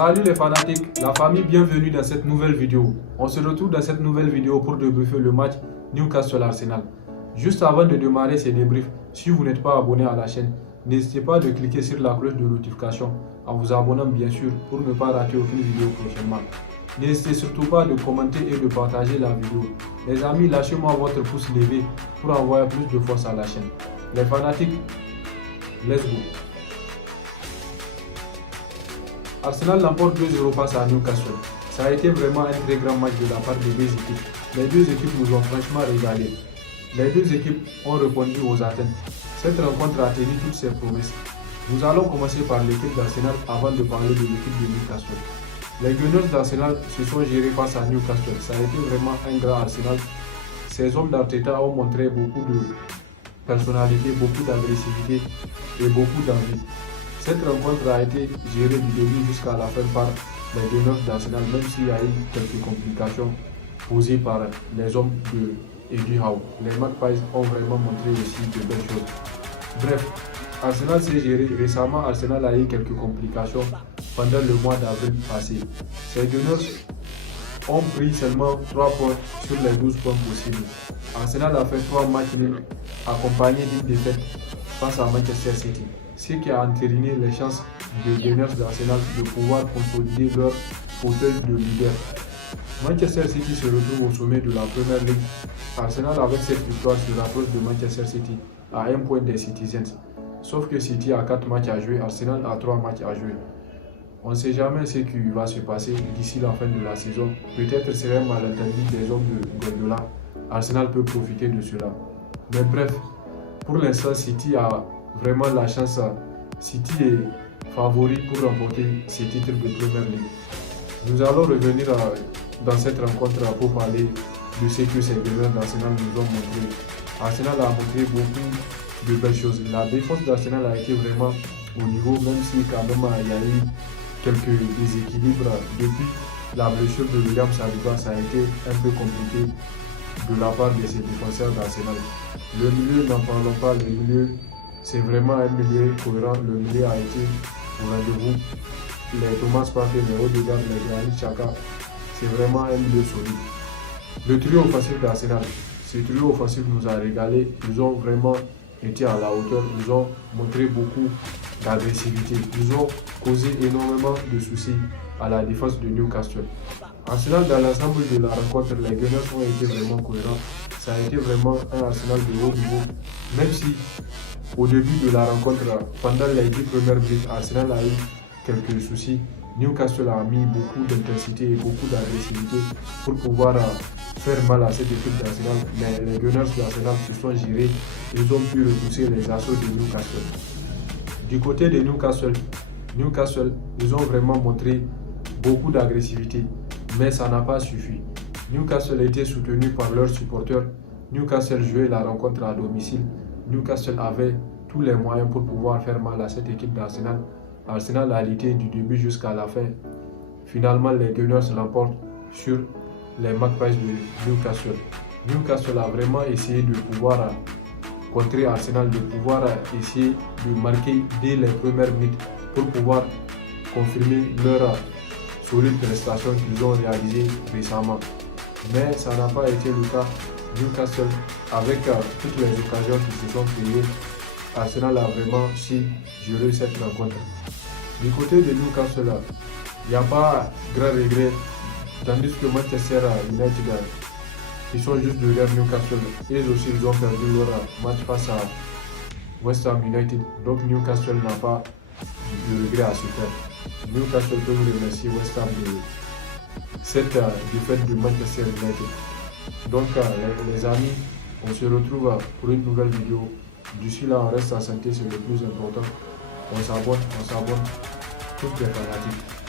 Salut les fanatiques, la famille, bienvenue dans cette nouvelle vidéo. On se retrouve dans cette nouvelle vidéo pour débriefer le match Newcastle-Arsenal. Juste avant de démarrer ces débriefs, si vous n'êtes pas abonné à la chaîne, n'hésitez pas à cliquer sur la cloche de notification en vous abonnant bien sûr pour ne pas rater aucune vidéo prochainement. N'hésitez surtout pas de commenter et de partager la vidéo. Les amis, lâchez-moi votre pouce levé pour envoyer plus de force à la chaîne. Les fanatiques, let's go! Arsenal l'emporte 2-0 face à Newcastle. Ça a été vraiment un très grand match de la part des deux équipes. Les deux équipes nous ont franchement régalé. Les deux équipes ont répondu aux attentes. Cette rencontre a tenu toutes ses promesses. Nous allons commencer par l'équipe d'Arsenal avant de parler de l'équipe de Newcastle. Les Gunners d'Arsenal se sont gérés face à Newcastle. Ça a été vraiment un grand Arsenal. Ces hommes d'Arteta ont montré beaucoup de personnalité, beaucoup d'agressivité et beaucoup d'envie. Cette rencontre a été gérée du début jusqu'à la fin par les Gunners d'Arsenal, même s'il y a eu quelques complications posées par les hommes de Eddie Howe. Les Magpies ont vraiment montré aussi de belles choses. Bref, Arsenal s'est géré. Récemment, Arsenal a eu quelques complications pendant le mois d'avril passé. Ces Gunners ont pris seulement 3 points sur les 12 points possibles. Arsenal a fait 3 matchs nuls accompagnés d'une défaite face à Manchester City, ce qui a entériné les chances des Gunners d'Arsenal de pouvoir consolider leur fauteuil de leader. Manchester City se retrouve au sommet de la Premier League. Arsenal, avec cette victoire, se rapproche de Manchester City à 1 point des Citizens. Sauf que City a 4 matchs à jouer, Arsenal a 3 matchs à jouer. On ne sait jamais ce qui va se passer d'ici la fin de la saison. Peut-être serait un malentendu des hommes de Guardiola. Arsenal peut profiter de cela. Mais bref, pour l'instant, City a vraiment la chance. City est favori pour remporter ses titres de Premier League. Nous allons revenir dans cette rencontre pour parler de ce que ces joueurs d'Arsenal nous ont montré. Arsenal a montré beaucoup de belles choses. La défense d'Arsenal a été vraiment au niveau, même si quand même il y a eu quelques déséquilibres depuis la blessure de William Saliba. Ça a été un peu compliqué de la part de ces défenseurs d'Arsenal. Le milieu, n'en parlons pas, le milieu c'est vraiment un milieu cohérent. Le milieu a été au rendez-vous. Les Thomas Partey, les Odegaard, les Granit Xhaka, c'est vraiment un milieu solide. Le trio offensif d'Arsenal, ce trio offensif nous a régalé. Ils ont vraiment été à la hauteur. Ils ont montré beaucoup d'agressivité. Ils ont causé énormément de soucis à la défense de Newcastle. Arsenal, dans l'ensemble de la rencontre, les Gunners ont été vraiment cohérents. Ça a été vraiment un Arsenal de haut niveau. Même si au début de la rencontre, pendant les 10 premières minutes, Arsenal a eu quelques soucis. Newcastle a mis beaucoup d'intensité et beaucoup d'agressivité pour pouvoir faire mal à cette équipe d'Arsenal. Mais les Gunners d'Arsenal se sont gérés. Ils ont pu repousser les assauts de Newcastle. Du côté de Newcastle, ils ont vraiment montré beaucoup d'agressivité, mais ça n'a pas suffi. Newcastle était soutenu par leurs supporters. Newcastle jouait la rencontre à domicile. Newcastle avait tous les moyens pour pouvoir faire mal à cette équipe d'Arsenal. Arsenal a lutté du début jusqu'à la fin. Finalement, les Gunners l'emportent sur les Magpies de Newcastle. Newcastle a vraiment essayé de pouvoir contrer Arsenal, de pouvoir essayer de marquer dès les premières minutes pour pouvoir confirmer leur solide prestation qu'ils ont réalisée récemment. Mais ça n'a pas été le cas. Newcastle, avec toutes les occasions qui se sont créées, Arsenal a vraiment su gérer cette rencontre. Du côté de Newcastle, il n'y a pas grand regret, tandis que Manchester United, ils sont juste derrière Newcastle. Ils aussi, ils ont perdu leur match face à West Ham United. Donc Newcastle n'a pas de regret à se faire. Newcastle peut remercier West Ham de cette défaite de Manchester United. Donc les amis, on se retrouve pour une nouvelle vidéo. D'ici là, on reste en santé, c'est le plus important. On s'abonne, tous les fanatiques.